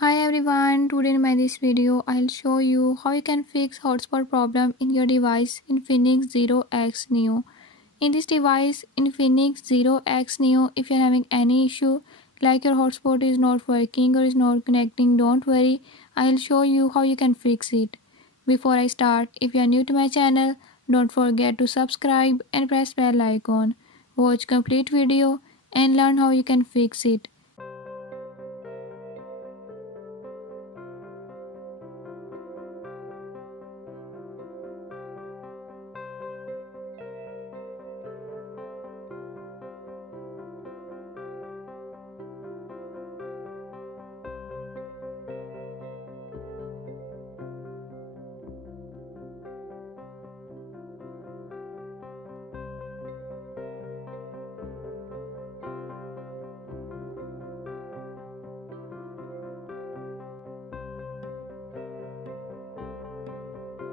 Hi everyone, today in my this video I'll show you how you can fix hotspot problem in your device Infinix 0X Neo. In this device Infinix 0X Neo, if you're having any issue like your hotspot is not working or is not connecting, don't worry, I'll show you how you can fix it. Before I start, if you are new to my channel, don't forget to subscribe and press bell icon. Watch complete video and learn how you can fix it.